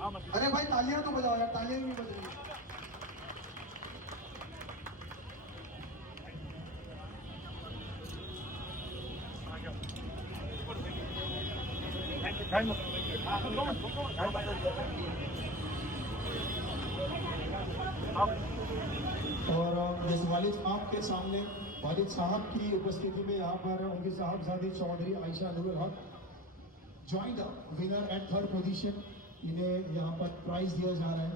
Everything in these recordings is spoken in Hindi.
अरे भाई तालियां तो बजाओ यार, तालियां नहीं बज रही। और इस वालिद आपके सामने वालिद साहब की उपस्थिति में यहाँ पर उनकी साहबजादी Chaudhary Ayesha Noorul Haq join the winner at third position. इन्हें यहाँ पर प्राइज दिया जा रहा है।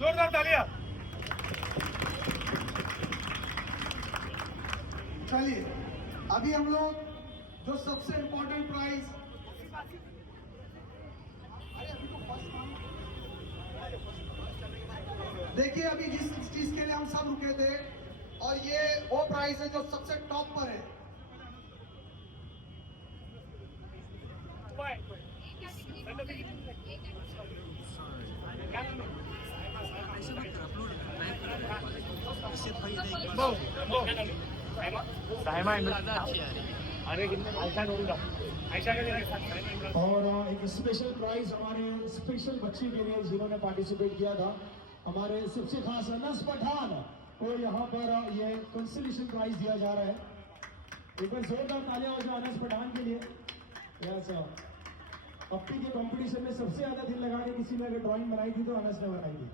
जोरदार तालियां। चलिए अभी हम लोग जो सबसे इम्पोर्टेंट प्राइज, देखिए अभी जिस चीज के लिए हम सब रुके थे, और ये वो प्राइस है जो सबसे टॉप पर है। और एक स्पेशल प्राइज हमारे स्पेशल बच्चे के लिए जिन्होंने पार्टिसिपेट किया था, हमारे सबसे खास अनस पठान को यहाँ पर ये कंसोलेशन प्राइज दिया जा रहा है। एक बार जोरदार तालियां हो जाए अनस पठान के लिए। पप्पी के कंपटीशन में सबसे ज्यादा दिल लगा के किसी ने अगर ड्राइंग बनाई थी तो अनस ने बनाई थी।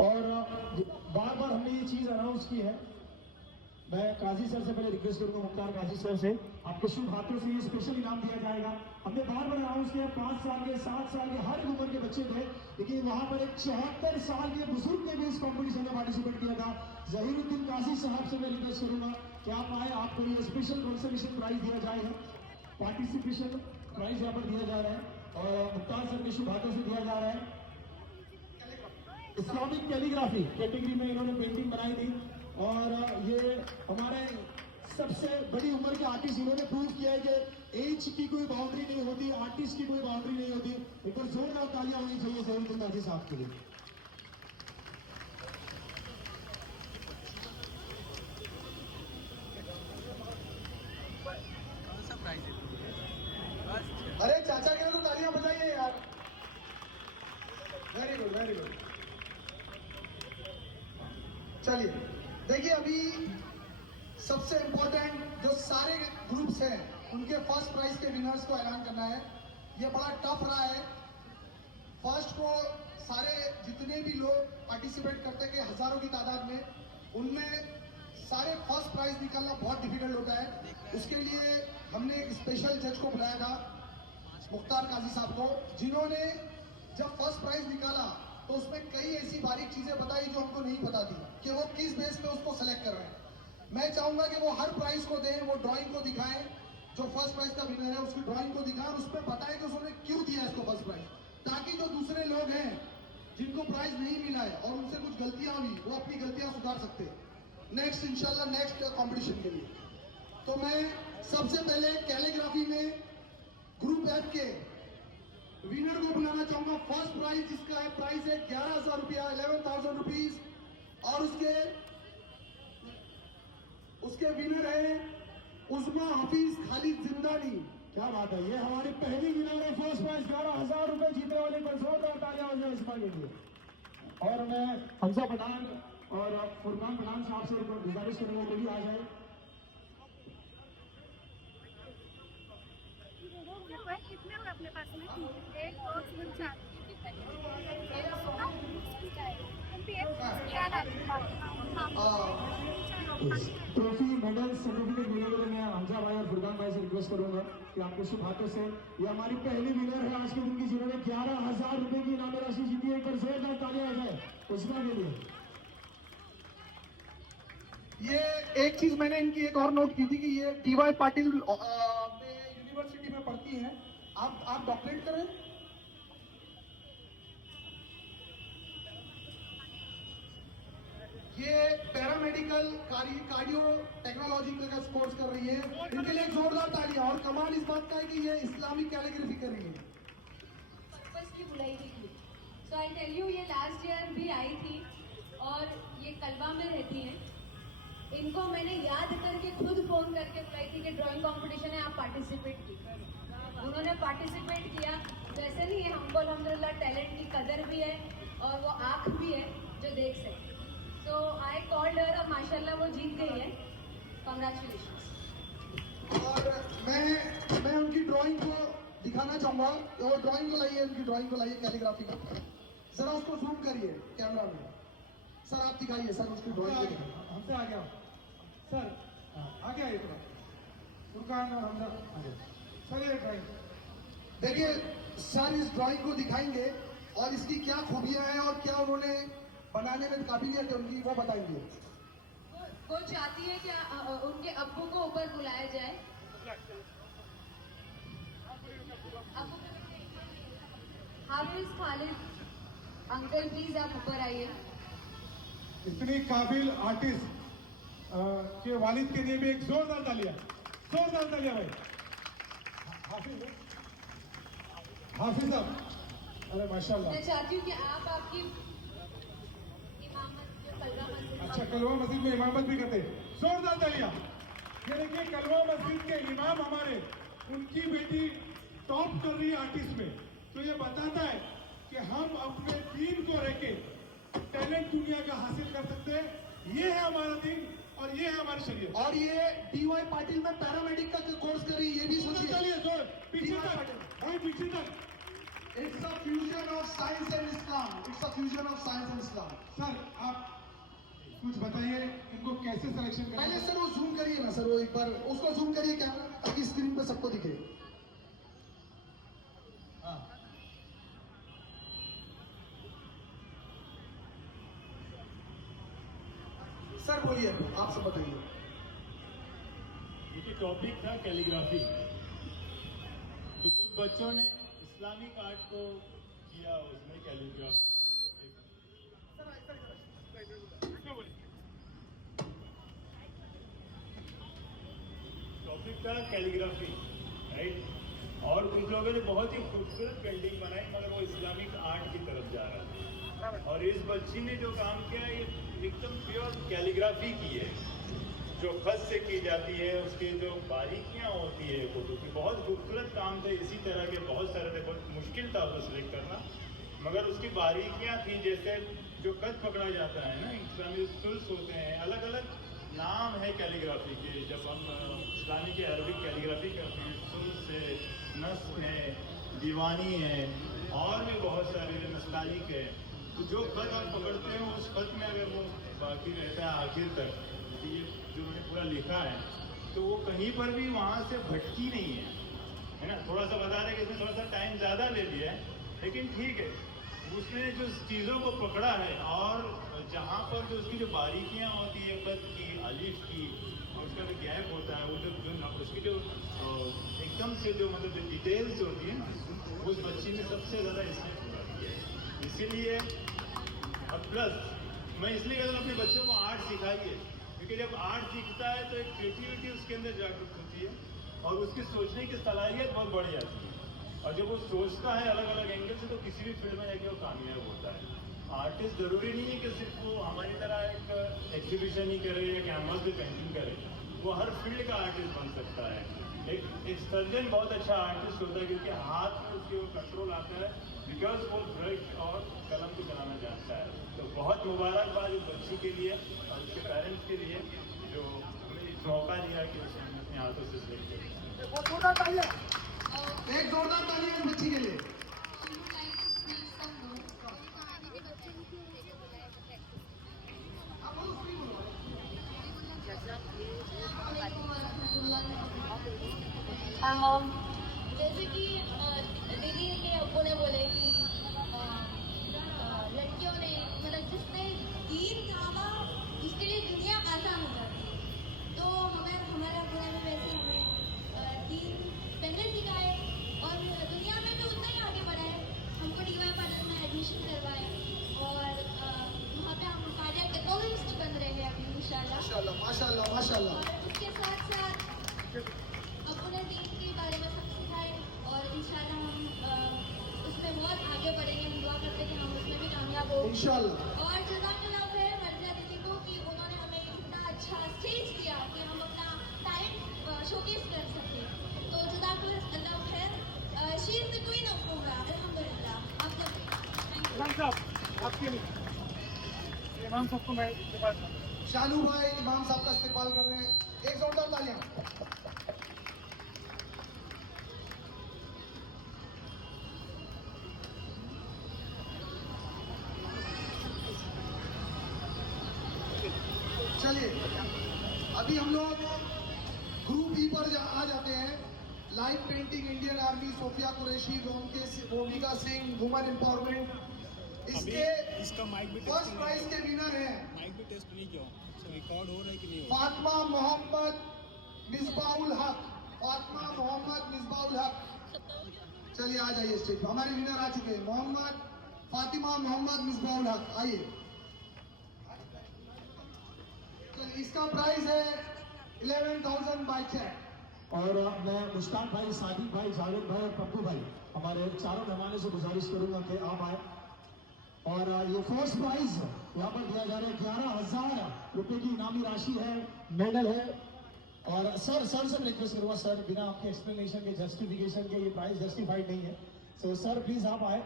और बार बार हमने ये चीज अनाउंस की है। मैं काजी सर से पहले रिक्वेस्ट करूंगा, मुख्तार काजी सर से, आपके शुभ हाथों से ये स्पेशल इनाम दिया जाएगा। हमने बार बार अनाउंस किया 5 साल के 7 साल के हर उम्र के बच्चे थे, लेकिन वहां पर एक 74 साल के बुजुर्ग ने भी इस कॉम्पिटिशन में पार्टिसिपेट किया था। जहीरुद्दीन काजी साहब से मैं रिक्वेस्ट करूंगा कि आप आए, आपको ये स्पेशल कंसोलेशन प्राइज दिया जाएगा। पार्टिसिपेशन प्राइज यहाँ पर दिया जा रहा है और मुख्तार सर के शुभ हाथों से दिया जा रहा है। इस्लामिक कैलीग्राफी कैटेगरी में इन्होंने पेंटिंग बनाई थी और ये हमारे सबसे बड़ी उम्र के आर्टिस्ट, इन्होंने प्रूव किया है कि एज की कोई बाउंड्री नहीं होती, आर्टिस्ट की कोई बाउंड्री नहीं होती। एक बार जोरदार तालियां होनी चाहिए जहीरुद्दीन काजी साहब के लिए। अरे चाचा के लिए तो तालियां बजाइए यार। Very good very good. चलिए देखिए अभी सबसे इंपॉर्टेंट जो सारे ग्रुप्स हैं उनके फर्स्ट प्राइज के विनर्स को ऐलान करना है। ये बड़ा टफ रहा है। फर्स्ट को सारे जितने भी लोग पार्टिसिपेट करते हैं हजारों की तादाद में, उनमें सारे फर्स्ट प्राइज निकालना बहुत डिफिकल्ट होता है। उसके लिए हमने एक स्पेशल जज को बुलाया था, मुख्तार काजी साहब को, जिन्होंने जब फर्स्ट प्राइज निकाला तो उसमें कई ऐसी बारीक चीजें बताई जो हमको नहीं पता थी कि वो किस बेस पे उसको सेलेक्ट कर रहे हैं। मैं चाहूंगा कि वो हर प्राइज को दें, वो ड्राइंग को दिखाएं, जो फर्स्ट प्राइज का विनर है उसकी ड्राइंग को दिखाएं और उसमें बताएं कि उसने क्यों दिया इसको फर्स्ट प्राइज, ताकि जो दूसरे लोग हैं जिनको प्राइज नहीं मिला है और उनसे कुछ गलतियां हुई, वो अपनी गलतियां सुधार सकते हैं नेक्स्ट, इंशाल्लाह नेक्स्ट कॉम्पिटिशन के लिए। तो मैं सबसे पहले कैलीग्राफी में ग्रुप एफ के विनर को बुलाना चाहूंगा। फर्स्ट प्राइज जिसका है, प्राइज है 11,000 रुपया, 11,000 रुपीज, और उसके विनर है उस्मा हफीज खालिद जिंदानी। क्या बात है, ये हमारी पहली विनर है। फर्स्ट प्राइज 11,000 रुपए जीतने वाले पर जोरदार तालियां हो जाए इस्मा के लिए। और मैं हमजा पठान और फुरकान पठान साहब से गुजारिश करूंगा वो भी आ जाए। कितने हुए अपने पास में? 1 2 3 4 ट्रॉफी मेडल सर्टिफिकेट देने के लिए मैं हमजा भाई और फुरकान भाई से रिक्वेस्ट करूंगा कि आपके शुभ हाथों से, ये हमारी पहली विनर है आज के दिन की, जिन्होंने 11,000 रुपए की इनामी राशि जीती है। एक बार जोरदार तालियां हो जाए उस्मा के लिए। ये एक चीज मैंने इनकी एक और नोट की थी कि ये टीवाई पाटिल यूनिवर्सिटी में पढ़ती हैं। आप डॉक्टरेट करें। ये पैरामेडिकल कार्डियो टेक्नोलॉजी का कोर्स कर रही है, इनके लिए एक जोरदार तालियां। और कमाल इस बात का है कि ये इस्लामिक कैलीग्राफी कर रही है। पर्पस की बुलाई थी। सो आई टेल यू, ये लास्ट ईयर भी आई थी और ये कलवा में रहती हैं। इनको मैंने याद करके खुद फोन करके बुलाई थी कि ड्राइंग कंपटीशन है, आप पार्टिसिपेट कीजिए। उन्होंने पार्टिसिपेट किया। वैसे नहीं है, हमको अल्हम्दुलिल्लाह टैलेंट की कदर भी है और वो आँख भी है जो देख सके। सो आई कॉल्ड हर और माशाल्लाह वो जीत गई है। कॉन्ग्रेचुलेशंस। और मैं उनकी ड्राइंग को दिखाना चाहूंगा। और ड्राइंग को लाइए, उनकी ड्राइंग को लाइए कैलीग्राफी का। जरा उसको जूम करिए कैमरा में। सर आप दिखाइए सर उसकी ड्राइंग को दिखाइए। हमसे आ गया सर, आ गया ये थोड़ा फुरकान और हमजा आ गया सर। ये ड्राइंग देखिए सर इस ड्राइंग को दिखाएंगे और इसकी क्या खूबियां हैं और क्या उन्होंने बनाने में काबिलियत है उनकी, वो बताएंगे। वो चाहती है कि उनके अब्बू को ऊपर बुलाया जाए। अब्बू हाफिज खालिद अंकल प्लीज आप ऊपर आइए। इतनी काबिल आर्टिस्ट के वालिद के लिए भी एक जोरदार तालियां, जोरदार तालियां भाई। हाफिज हाफिज साहब, अरे माशाल्लाह। मैं चाहती हूँ कि आप आपकी इमामत जो कलवा मस्जिद अच्छा, कलवा मस्जिद में इमामत भी करते हैं, जोरदार तालियां। ये देखिए कलवा मस्जिद के इमाम हमारे, उनकी बेटी टॉप कर रही है आर्टिस्ट में। तो ये बताता है कि हम अपने दीन को रह के टैलेंट दुनिया का हासिल कर सकते हैं। ये है हमारा दीन और ये है हमारी शरीयत। और ये डीवाई पाटिल में पैरामेडिक का कोर्स कर रही है, ये भी सोचिए। चलिए जोर पीछे तक, भाई पीछे तक। It's a fusion of science and Islam. It's a fusion of science and Islam. Sir आप कुछ बताइए इनको कैसे सिलेक्शन करें? पहले सर वो जूम करिए ना सर, वो एक बार उसको जूम करिए कैमरा में ताकि स्क्रीन पे सबको दिखे। हाँ सर बोलिए, आप सब बताइए। ये टॉपिक था कैलीग्राफी। तो कुछ बच्चों ने इस्लामिक आर्ट को किया, उसमें कैलीग्राफी टॉपिक था कैलीग्राफी, राइट। और कुछ लोगों ने बहुत ही खूबसूरत पेंटिंग बनाई, मगर वो इस्लामिक आर्ट की तरफ जा रहा था। और इस बच्ची ने जो काम किया ये एकदम प्योर कैलीग्राफी की है, जो खत से की जाती है। उसके जो बारीकियां होती है फोटो की, बहुत खूबसूरत काम थे। इसी तरह के बहुत सारे थे, बहुत मुश्किल था उसको सिलेक्ट करना, मगर उसकी बारीकियां थी। जैसे जो कद पकड़ा जाता है ना, इस्लामी सुल्स होते हैं, अलग अलग नाम है कैलीग्राफी के। जब हम इस्लामी के अरबिक कैलीग्राफी करते हैं, सुल्स है, नस्ख है, दीवानी है, और भी बहुत सारे नस्तालिक है। तो जो खत आप पकड़ते हैं उस खत में अगर वो बाकी रहता है आखिर तक, ये जो मैंने पूरा लिखा है, तो वो कहीं पर भी वहाँ से भटकी नहीं है ना। थोड़ा सा बता रहे कि इसमें थोड़ा सा टाइम ज़्यादा ले लिया है, लेकिन ठीक है। उसने जो चीज़ों को पकड़ा है और जहाँ पर जो उसकी जो बारीकियाँ होती है, खत की, अलिफ की, और उसका जो गैप होता है, वो जो उसकी जो एकदम से जो मतलब जो डिटेल्स होती है ना, उस बच्ची ने सबसे ज़्यादा इसमें पूरा किया है। इसीलिए और प्लस मैं इसलिए कहता हूँ अपने बच्चों को आर्ट सिखाइए, क्योंकि जब आर्ट सीखता है तो एक क्रिएटिविटी उसके अंदर जागरूक होती है और उसकी सोचने की सलाहियत बहुत बढ़ जाती है। और जब वो सोचता है अलग अलग एंगल से, तो किसी भी फील्ड में जाके वो कामयाब होता है। आर्टिस्ट जरूरी नहीं है कि सिर्फ वो हमारी तरह एक एग्जीबिशन ही करे या कैनवास पे पेंटिंग करे, वो हर फील्ड का आर्टिस्ट बन सकता है। एक सर्जन बहुत अच्छा आर्टिस्ट होता है, क्योंकि हाथ में उसके वो कंट्रोल आता है, बिकॉज वो ब्रश और कलम को चलाना जानता है। तो बहुत मुबारकबाद इस बच्ची के लिए और उसके पेरेंट्स के लिए, जो हमें इस मौका दिया कि उसे हमने अपने हाथों से सिलेक्ट किया। एक जोरदार तालियां इस बच्ची के लिए। जैसे कि दीदी के अब्बू ने बोले कि लड़कियों ने मतलब जिसने दीन कामा उसके लिए दुनिया आसान हो जाती है। तो मगर हमारा अब्बू ने वैसे हमें दीन पहले सिखाए और दुनिया में भी उतना ही आगे बढ़ाए। हमको डीवाई पाटिल में एडमिशन करवाए और वहाँ पे हम कार्डियक एकोलॉजिस्ट बन रहे हैं अभी इंशाल्लाह। माशाल्लाह माशाल्लाह माशाल्लाह। और उसके साथ साथ अपने टीम के बारे में सब सिखाए और इंशाल्लाह हम उसमें बहुत आगे बढ़ेंगे। हम दुआ करते हैं कि हम उसमें भी कामयाब हो। इंशाल्लाह। और जज़ाकल्लाह खैर मर्जिया दीदी को कि उन्होंने हमें इतना अच्छा स्टेज दिया कि हम अपना टैलेंट शोकेस कर सकें। तो जज़ाकल्लाह खैर। She is the queen of cobra, अल्हम्दुलिल्लाह। आप सब थैंक यू। इमाम साहब आपके लिए इमाम साहब को मैं शानू भाई इमाम साहब का इस्तेमाल कर रहे हैं। एक जोरदार तालियां। चलिए अभी हम लोग ग्रुप ई पर आ जाते हैं। Live painting Indian Army, Sofia Qureshi, Bhumika Singh, women empowerment. इसके इसका माइक भी फर्स्ट प्राइज के विनर हैं माइक भी टेस्ट नहीं किया अच्छा रिकॉर्ड हो रहा है कि नहीं हो फातिमा मोहम्मद मिसबाउल हक। फातिमा मोहम्मद मिसबाउल हक, चलिए आ जाइए स्टेज पर। हमारे विनर आ चुके हैं, फातिमा मोहम्मद मिसबाउल हक। आइए। चलिए इसका प्राइस है 11,000 बाय चेक। और मैं मुश्ताक भाई, सादिक भाई, जावेद भाई और पप्पू भाई, हमारे चारों मेहमानों से गुजारिश करूंगा कि आप आए। और ये फर्स्ट प्राइज यहाँ पर दिया जा रहा है 11,000 रुपए की इनामी राशि है, मेडल है। और सर से मैं रिक्वेस्ट करूंगा सर, बिना आपके एक्सप्लेनेशन के, जस्टिफिकेशन के, ये प्राइस जस्टिफाइड नहीं है। सो सर प्लीज आप आए।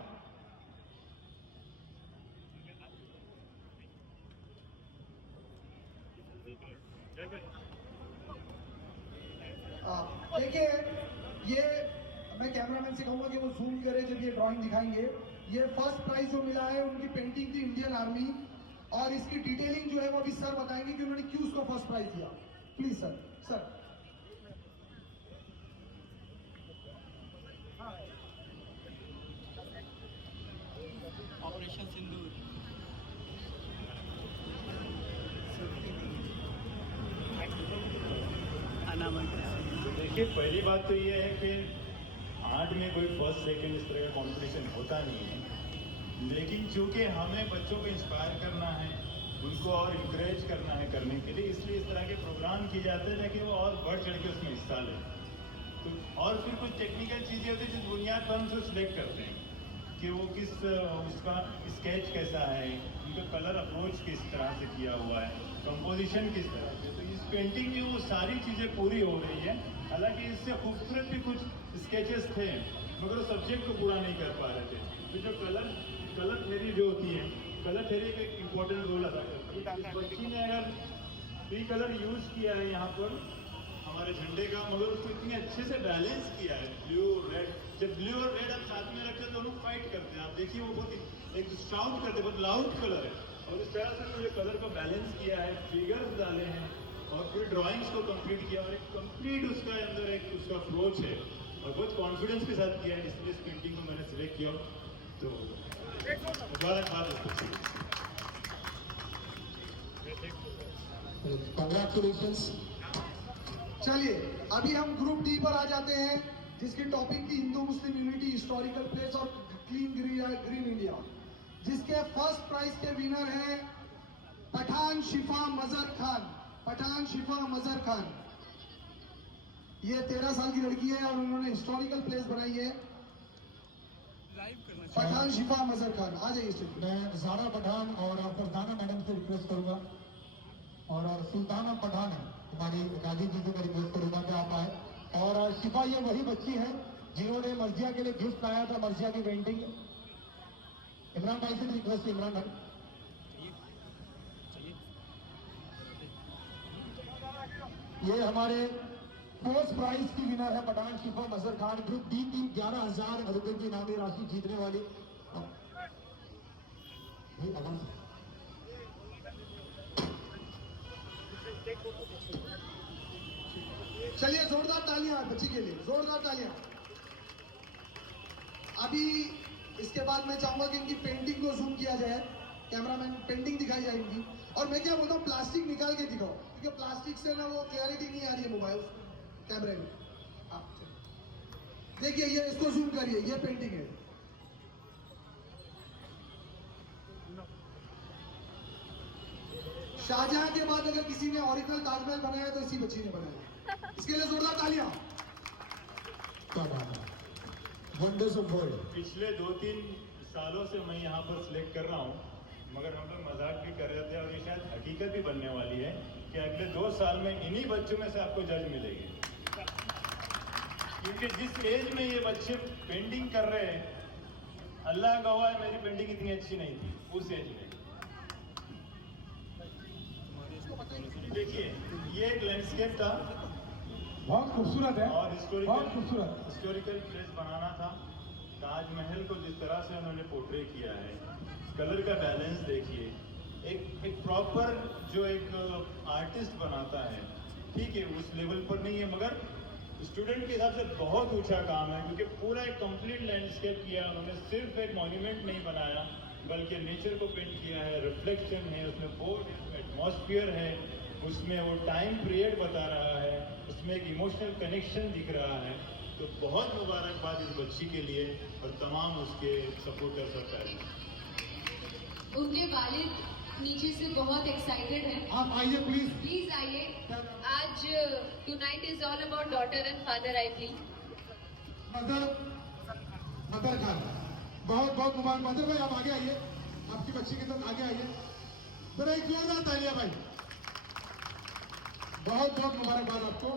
देखिए ये मैं कैमरामैन से कहूंगा कि वो जूम करे जब ये ड्राइंग दिखाएंगे। ये फर्स्ट प्राइज जो मिला है उनकी पेंटिंग थी इंडियन आर्मी, और इसकी डिटेलिंग जो है वो अभी सर बताएंगे कि उन्होंने क्यों उसको फर्स्ट प्राइज दिया। Please sir. सर ऑपरेशन सिंदूर देखिए पहली बात तो ये है कि आर्ट में कोई फर्स्ट सेकंड इस तरह का कंपटीशन होता नहीं है, लेकिन चूंकि हमें बच्चों को इंस्पायर करना है, उनको और इंकरेज करना है करने के लिए, इसलिए इस तरह के प्रोग्राम किए जाते हैं ताकि वो और बढ़ चढ़ के उसमें हिस्सा लें। तो और फिर कुछ टेक्निकल चीज़ें होती हैं जिस बुनियाद पर हम उसको सिलेक्ट करते हैं कि वो किस उसका स्केच कैसा है, उनका कलर अप्रोच किस तरह से किया हुआ है, कंपोजिशन किस तरह से। तो इस पेंटिंग में वो सारी चीज़ें पूरी हो रही है। हालांकि इससे खूबसूरत भी कुछ स्केचेस थे मगर वो सब्जेक्ट को पूरा नहीं कर पा रहे थे। तो जो कलर थेरी जो होती है, कलर थेरी का एक इम्पोर्टेंट रोल अदा करती है। इस बच्ची ने अगर 3 कलर यूज किया है यहाँ पर हमारे झंडे का, मगर उसको इतनी अच्छे से बैलेंस किया है, ब्लू रेड। जब ब्लू और रेड आप साथ में रखते हैं तो लोग फाइट करते हैं। आप देखिए वो बहुत एक शाउट करते हैं, बहुत लाउड कलर है, और इस तरह से उन्होंने कलर को बैलेंस किया है, फिगर्स डाले हैं और पूरी ड्राइंग्स को कंप्लीट किया, और एक कंप्लीट उसका अंदर एक उसका अप्रोच है और बहुत कॉन्फिडेंस के साथ किया है। इसलिए इस पेंटिंग को मैंने सिलेक्ट किया। तो कंग्रेचुलेशंस। चलिए अभी हम ग्रुप डी पर आ जाते हैं जिसकी टॉपिक थी Hindu Muslim unity, historical place और क्लीन ग्रीन इंडिया, जिसके फर्स्ट प्राइज के विनर हैं पठान शिफा मजहर खान। पठान शिफा मजहर खान, ये 13 साल की लड़की है और उन्होंने हिस्टोरिकल प्लेस बनाई है। पठान शिफा मजहर खान आ जाइए स्टेज पे। मैं ज़ारा पठान और फरजाना मैडम से रिक्वेस्ट करूंगा, और सुल्ताना पठान है हमारी गाजी जी से मैं रिक्वेस्ट करूंगा कि आप आए। और शिफा ये वही बच्ची है जिन्होंने मर्जिया के लिए गिफ्ट लाया था, मर्जिया की पेंटिंग। इमरान भाई से भी रिक्वेस्ट है, इमरान भाई। ये हमारे फर्स्ट प्राइज की विनर है पठान शिफा मजहर खान। ग्रुप डी टीम 11,000 रुपए की इनामी राशि जीतने वाली। चलिए जोरदार तालियां बच्ची के लिए, जोरदार तालियां। अभी इसके बाद मैं चाहूंगा कि इनकी पेंटिंग को जूम किया जाए, कैमरामैन पेंटिंग दिखाई जाए इनकी। और मैं क्या बोलता हूँ, प्लास्टिक निकाल के दिखाओ, क्योंकि प्लास्टिक से ना वो क्लैरिटी नहीं आ रही है मोबाइल कैमरे में। देखिए ये इसको जूम करिए, ये पेंटिंग है। शाहजहां के बाद अगर किसी ने ओरिजिनल ताजमहल बनाया तो इसी बच्ची ने बनाया। इसके लिए जोरदार तालियां। क्या बात है, वंडर्स ऑफ वर्ल्ड। पिछले 2-3 सालों से मैं यहाँ पर सिलेक्ट कर रहा हूँ, मगर हम लोग मजाक भी कर रहे थे और ये शायद हकीकत भी बनने वाली है कि अगले 2 साल में इन्हीं बच्चों में से आपको जज मिलेगी, क्योंकि जिस एज में ये बच्चे पेंटिंग कर रहे हैं, अल्लाह गवाह है मेरी पेंटिंग इतनी अच्छी नहीं थी उस एज में। देखिए ये एक लैंडस्केप था बहुत खूबसूरत है, और बहुत खूबसूरत। हिस्टोरिकल प्लेस बनाना था। ताजमहल को जिस तरह से उन्होंने पोर्ट्रे किया है, कलर का बैलेंस देखिए, एक प्रॉपर जो एक आर्टिस्ट बनाता है, ठीक है उस लेवल पर नहीं है मगर स्टूडेंट के हिसाब से बहुत ऊंचा काम है, क्योंकि पूरा एक कंप्लीट लैंडस्केप किया उन्होंने। सिर्फ एक मॉन्यूमेंट नहीं बनाया बल्कि नेचर को पेंट किया है, रिफ्लेक्शन है उसमें, बोर्ड है उसमें, एटमॉस्फेयर है उसमें, वो टाइम पीरियड बता रहा है उसमें, एक इमोशनल कनेक्शन दिख रहा है। तो बहुत मुबारकबाद इस बच्ची के लिए और तमाम उसके सपोर्टर्स और पेरेंट्स। उनके वालिद नीचे से बहुत एक्साइटेड हैं। आप आइए प्लीज। प्लीज आइए। आज tonight is all about daughter and father, I feel. Mother Khan, बहुत बहुत मुबारक। मदर भाई आप आगे आइए, आपकी बच्ची के साथ आगे आइए। जरा एक जोरदार तालियां भाई। बहुत बहुत मुबारकबाद आपको।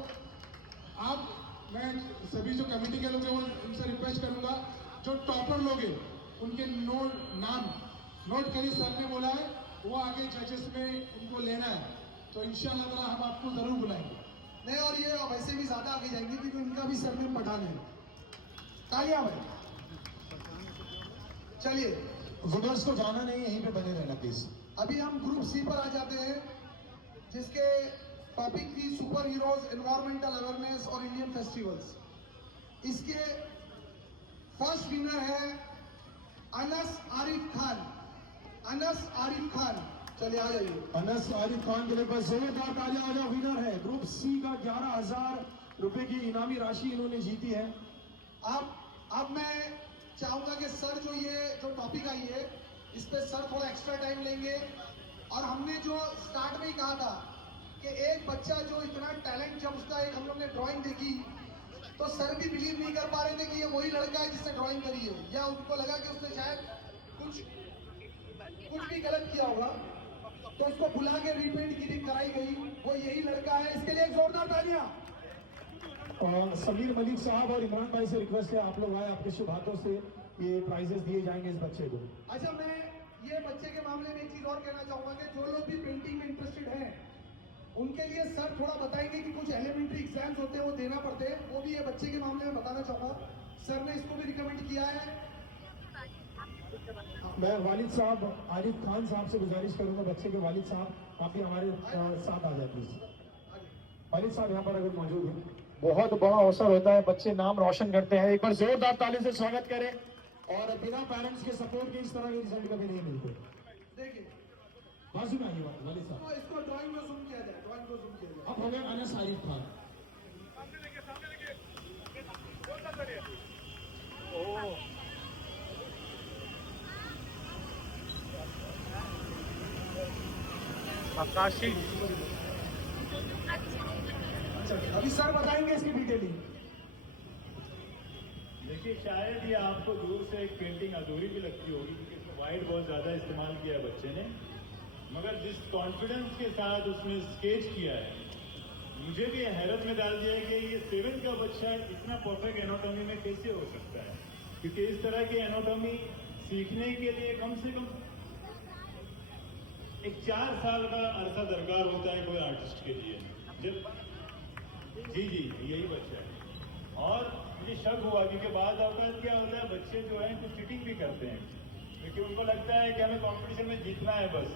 आप, मैं सभी जो कमेटी के लोग हैं उनसे रिक्वेस्ट करूंगा, जो टॉपर लोग हैं उनके नाम नोट करिए। सर ने बोला है वो आगे जजेस में उनको लेना है, तो इंशाल्लाह ताला हम आपको जरूर बुलाएंगे। नहीं, और ये वैसे भी ज्यादा आगे जाएंगे क्योंकि उनका भी सरनेम पठान है। तालियां भाई। चलिए, विनर्स को जाना नहीं, यहीं पे बने रहना प्लीज। अभी हम ग्रुप सी पर आ जाते हैं, जिसके टॉपिक थी सुपर हीरोज, एनवायरमेंटल अवेयरनेस और इंडियन फेस्टिवल्स। इसके फर्स्ट विनर है अनस आरिफ खान। अनस आरिफ खान, चलिए आ जाइए। अनस आरिफ खान के लिए बस जोरदार तालियां। आज विनर है ग्रुप सी का 11,000 रुपए की इनामी राशि इन्होंने जीती है। अब मैं चाहूंगा कि सर जो टॉपिक आई है इस पे सर थोड़ा एक्स्ट्रा टाइम लेंगे। और हमने जो स्टार्ट में ही कहा था कि एक बच्चा जो इतना टैलेंट, जब उसका एक हम लोग ने ड्राइंग देखी तो सर भी बिलीव नहीं कर पा रहे थे कि ये वही लड़का है जिसने ड्राइंग करी है, या उनको लगा कि उसने शायद कुछ भी गलत किया होगा, तो उसको बुला के रीपेंट की कराई गई, वो यही लड़का है। इसके लिए एक जोरदार तालियां। और समीर मलिक साहब और इमरान भाई से रिक्वेस्ट है, आप लोग आए, आपके शुभ हाथों से ये प्राइजेस दिए जाएंगे इस बच्चे को। अच्छा, मैं ये बच्चे के मामले में एक चीज और कहना चाहूंगा कि जो लोग भी पेंटिंग में इंटरेस्टेड हैं उनके लिए सर थोड़ा बताएंगे कि कुछ एलिमेंट्री एग्जाम्स होते हैं वो देना पड़ते हैं, वो भी ये बच्चे के मामले में बताना चाहूंगा। सर ने इसको भी रिकमेंड किया है। मैं वालिद साहब आरिफ खान साहब से गुजारिश करूंगा, बच्चे के वालिद साहब आप भी हमारे साथ आ जाए प्लीज। वालिद साहब यहाँ पर अगर मौजूद हैं। बहुत बड़ा अवसर होता है, बच्चे नाम रोशन करते हैं। एक बार जोरदार ताली से स्वागत करें। और बिना पेरेंट्स के सपोर्ट के इस तरह के रिजल्ट कभी नहीं मिलते। देखिए, बाजू में आइए वालिद साहब। तो इसको ड्राइंग में जूम किया जाए, ड्राइंग को जूम किया जाए। अब हो गए अनस आरिफ खान। आकाशी। अभी सर बताएंगे इसकी डिटेलिंग। देखिए शायद ये आपको दूर से एक पेंटिंग अधूरी भी लगती होगी क्योंकि इसमें वाइट बहुत ज़्यादा इस्तेमाल किया है बच्चे ने, मगर जिस कॉन्फिडेंस के साथ उसने स्केच किया है मुझे भी हैरत में डाल दिया कि ये 7th का बच्चा इतना परफेक्ट एनाटॉमी में कैसे हो सकता है, क्योंकि इस तरह की एनाटॉमी सीखने के लिए कम से कम एक 4 साल का अरसा दरकार होता है कोई आर्टिस्ट के लिए। जब जी यही बच्चा है। और मुझे शक हुआ क्योंकि बाद अवकात क्या होता है, बच्चे जो हैं कुछ चीटिंग भी करते हैं क्योंकि उनको लगता है कि हमें कंपटीशन में जीतना है बस।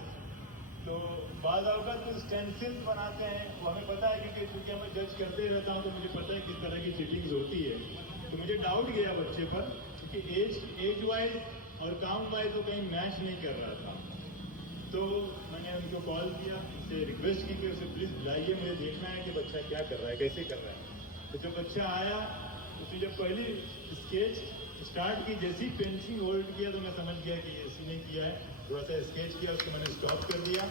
तो बाद अवकात कुछ स्टेंसिल्स बनाते हैं, वो हमें पता है क्योंकि चूंकि मैं जज करते ही रहता हूँ तो मुझे पता है किस तरह की चीटिंग्स होती है। तो मुझे डाउट गया बच्चे पर क्योंकि एज वाइज और काम वाइज वो कहीं मैच नहीं कर रहा था। तो मैंने उनको कॉल किया, उनसे रिक्वेस्ट की कि उसे प्लीज़ बुलाइए, मुझे देखना है कि बच्चा क्या कर रहा है, कैसे कर रहा है। तो जब बच्चा आया उसने जब पहली स्केच स्टार्ट की, जैसी पेंसिल होल्ड किया तो मैं समझ गया कि ये इसी ने किया है। थोड़ा सा स्केच किया, उसको मैंने स्टॉप कर दिया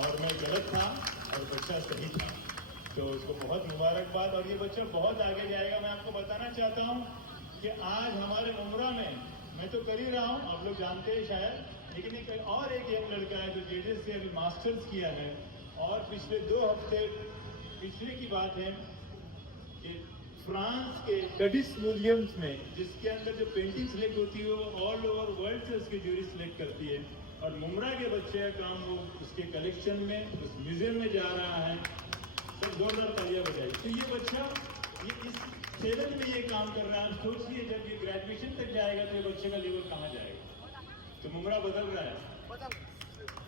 और मैं गलत था और बच्चा सही था, तो उसको बहुत मुबारकबाद। और ये बच्चा बहुत आगे जाएगा। मैं आपको बताना चाहता हूँ कि आज हमारे मुमरा में, मैं तो कर ही रहा हूँ, आप लोग जानते हैं शायद, लेकिन एक यंग लड़का है जो जेडीएस से अभी मास्टर्स किया है, और पिछले 2 हफ्ते पिछले की बात है कि फ्रांस के कैडिस म्यूजियम्स में, जिसके अंदर जो पेंटिंग सिलेक्ट होती है वो ऑल ओवर वर्ल्ड से उसकी जूरी सिलेक्ट करती है, और मुमरा के बच्चे का काम वो उसके कलेक्शन में उस म्यूजियम में जा रहा है। तो जोरदार तालियां बजाई। तो ये बच्चा ये इस सेवन में ये काम कर रहा है। आप सोचिए जब ये ग्रेजुएशन तक जाएगा तो ये बच्चे का लेवल कहाँ जाएगा। तो मुमरा बदल रहा है।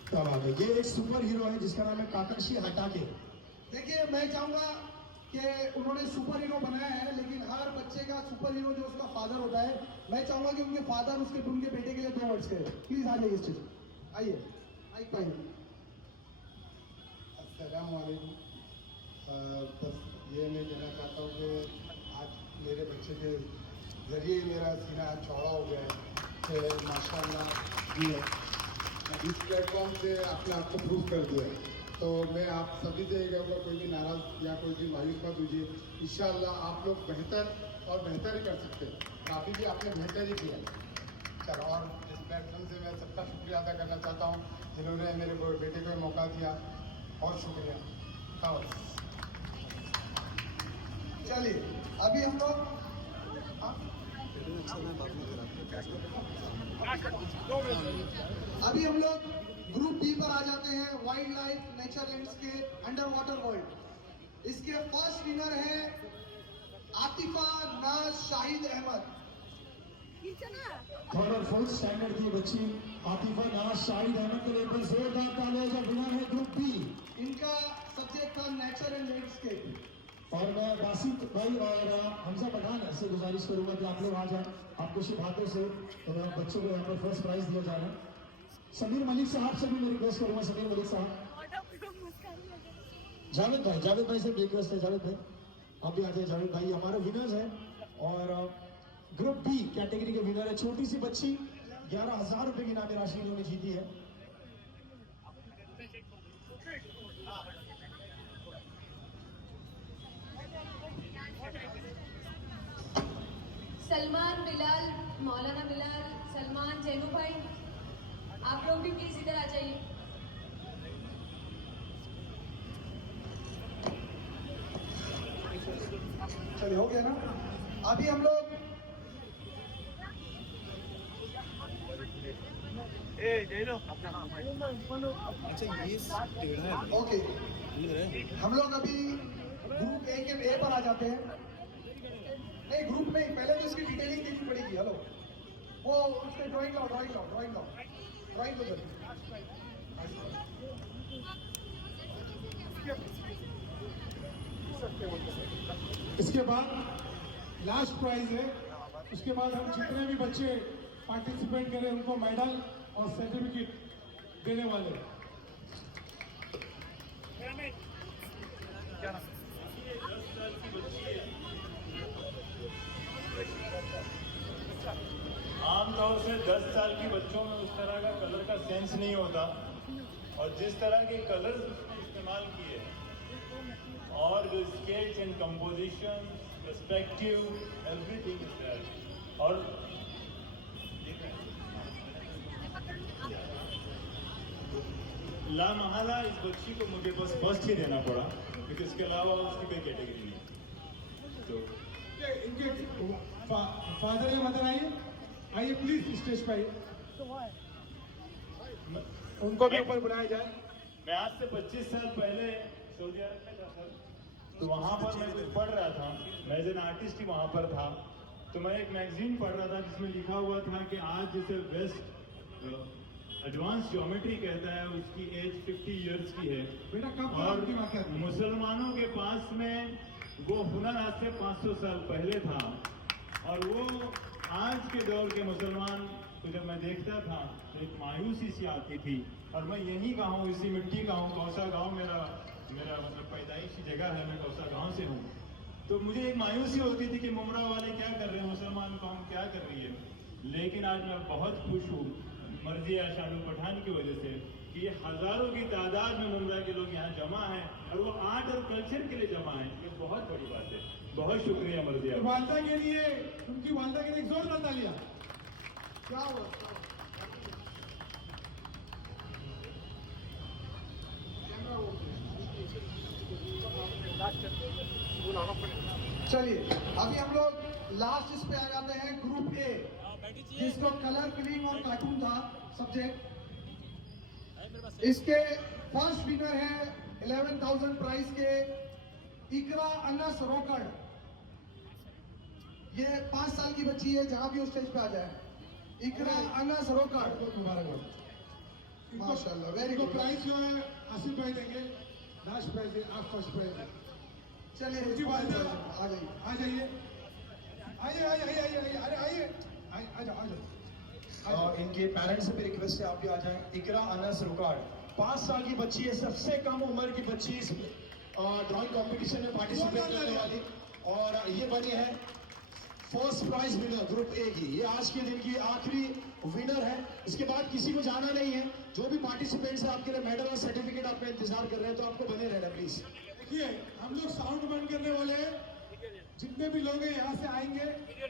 क्या बात है। ये एक सुपर हीरो है जिसका नाम है काकाशी हटाके। देखिए, मैं चाहूंगा कि उन्होंने सुपर हीरो बनाया है, लेकिन हर बच्चे का सुपर हीरो जो उसका फादर होता है, मैं चाहूंगा कि उनके फादर उनके बेटे के लिए 2 वर्ड्स करें। प्लीज आ जाइए स्टेज, आइए माइक पाइए। अस्सलाम वालेकुम। बस ये मैं कहना चाहता हूँ कि आज मेरे बच्चे के ज़रिए ही मेरा सीना चौड़ा हो गया है कि माशाल्लाह जी इस प्लेटफॉर्म से आपने आपको प्रूव कर दिया। तो मैं आप सभी से ये कहूँगा, कोई भी नाराज़ या कोई भी मायूस मत होइए। इंशाल्लाह आप लोग बेहतर और बेहतर ही कर सकते हैं। काफ़ी भी आपने बेहतर ही किया। चलो, और इस प्लेटफॉर्म से मैं सबका शुक्रिया अदा करना चाहता हूँ जिन्होंने मेरे बेटे को मौका दिया। बहुत शुक्रिया। चलिए, अभी हम लोग ग्रुप बी पर आ जाते हैं। Wild life nature landscape under water world. इसके फर्स्ट विनर है आतिफा नाज शाहिद अहमद। थर्ड और फोर्थ स्टैंडर्ड की बच्ची आतिफा नाज शाहिद अहमद के लिए एक बार जोरदार तालियां। जो विनर है ग्रुप बी, इनका सब्जेक्ट था नेचर एंड लैंडस्केप। और मैं बासित भाई और हमजा पठान से गुजारिश करूंगा कि आप लोग आ जाएं। आपको शुभ हाथों से तो मेरे बच्चों को यहाँ पर फर्स्ट प्राइज दिया जा रहा है। समीर मलिक साहब से भी मैं रिक्वेस्ट करूंगा। समीर मलिक साहब, जावेद भाई से रिक्वेस्ट है। जावेद भाई आप भी आ जाए। जावेद भाई हमारे विनर्स हैं और ग्रुप बी कैटेगरी के विनर है। छोटी सी बच्ची 11,000 रुपए की इनामी राशि इन्होंने जीती है। सलमान बिलाल, मौलाना बिलाल, सलमान, जैनू भाई, आप लोग भी प्लीज इधर आ जाइए। चलिए, हो गया ना। अभी हम लोग अच्छा ये टेढ़ा है। ओके, हम लोग अभी ग्रुप ए पर आ जाते हैं। नहीं, ग्रुप में ही पहले तो इसकी डिटेलिंग देखनी पड़ेगी। हेलो, वो उसके ड्राइंग लाओ ड्राइंग तो जल्दी। इसके बाद लास्ट प्राइज है। उसके बाद हम जितने भी बच्चे पार्टिसिपेट करें उनको मेडल और सर्टिफिकेट देने वाले हैं। आमतौर से 10 साल के बच्चों में उस तरह का कलर का सेंस नहीं होता, और जिस तरह के कलर्स इस्तेमाल किए और जो sketch and composition, perspective, everything is there. और लामहला इस बच्ची को मुझे बस फर्स्ट ही देना पड़ा, क्योंकि इसके अलावा उसकी कोई कैटेगरी नहीं। तो इनके फादर या मदर आइए प्लीज स्टेज पर आइए। उनको भी ऊपर बुलाया जाए। मैं आज से 25 साल पहले सऊदी अरब में था सर, तो वहाँ पर मैं कुछ पढ़ रहा था। मैं एज एन आर्टिस्ट ही वहाँ पर था, तो मैं एक मैगजीन पढ़ रहा था जिसमें लिखा हुआ था कि आज जैसे वेस्ट एडवांस ज्योमेट्री कहता है उसकी एज 50 इयर्स की है। बेटा कब और की बात है? मुसलमानों के पास में वो हुनर आज से 500 साल पहले था, और वो आज के दौर के मुसलमान को जब मैं देखता था तो एक मायूसी सी आती थी। और मैं यहीं का हूँ, इसी मिट्टी का हूँ। कौसा गांव मेरा मतलब पैदाइशी जगह है, मैं कौसा गांव से हूँ। तो मुझे एक मायूसी होती थी कि मुमरा वाले क्या कर रहे हैं, मुसलमान कौम क्या कर रही है। लेकिन आज मैं बहुत खुश हूँ मर्जिया शानू पठान की वजह से कि ये हजारों की तादाद में मुंब्रा के लोग यहाँ जमा हैं और वो आर्ट और कल्चर के लिए जमा हैं। ये बहुत बड़ी बात है। बहुत शुक्रिया मर्जिया। वालदा के लिए, उनकी वालदा के लिए एक जोरदार तालियां। क्या हुआ? चलिए अभी हम लोग लास्ट इस पे आ जाते हैं, ग्रुप ए, जिसको कलर फिलिंग और कार्टून था सब्जेक्ट। इसके फर्स्ट विनर है 11,000 प्राइस के इकरा अनस रोकड़। ये 5 साल की बच्ची है, जहां भी उस स्टेज पे आ जाए। इकरा अनस रोकड़, मुबारकबाद। माशाल्लाह, वेरी इनको गुड। प्राइस जो है आसिफ भाई देंगे, लास्ट प्राइज है, आप फर्स्ट प्राइज। चलिए उनकी वालदा आ जाइए। आ जाइए, आइए आइए आइए आइए, अरे आइए, आ जाओ आ जाओ। इनके पेरेंट्स से भी रिक्वेस्ट है आप भी आ जाएं। इकरा अनस रुकाड़ 5 साल की बच्ची है, सबसे कम उम्र की बच्ची इस ड्राइंग कंपटीशन में पार्टिसिपेट करने वाली, और ये बनी है first prize winner group A की। ये आज के दिन की आखिरी विनर है। इसके बाद किसी को जाना नहीं है। जो भी पार्टिसिपेंट्स है आपके लिए मेडल और सर्टिफिकेट आपका इंतजार कर रहे हैं, तो आपको बने रहना प्लीज। देखिए हम लोग साउंड बंद करने वाले हैं। जितने भी लोग हैं यहाँ से आएंगे,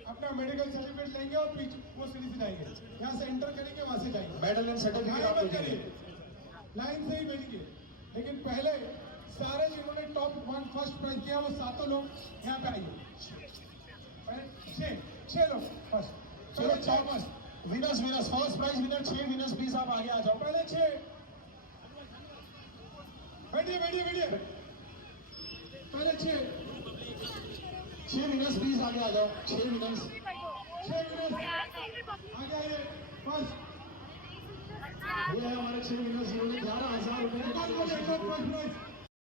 अपना मेडिकल सर्टिफिकेट लेंगे और पीछे वो सीढ़ी से जाएंगे, यहाँ से एंटर करेंगे, वहां से जाएंगे। मेडल एंड सर्टिफिकेट गाना आपको बंद देंगे। करिए, लाइन से ही बैठिए। लेकिन पहले सारे जिन्होंने टॉप 1 फर्स्ट प्राइज किया, वो 7 लोग यहाँ पे आइए। पहले 6 लोग फर्स्ट, चलो चलो 6 first, winners first prize winner 6 winners please आप आगे आ जाओ। पहले 6 बैठिए बैठिए बैठिए, पहले 6 विनर्स प्लीज आगे आ जाओ। 6 विनर्स 6 विनर्स आगे आइए। फर्स्ट ये है हमारे 6 विनर्स, इन्होंने 11,000 रुपए फर्स्ट प्राइज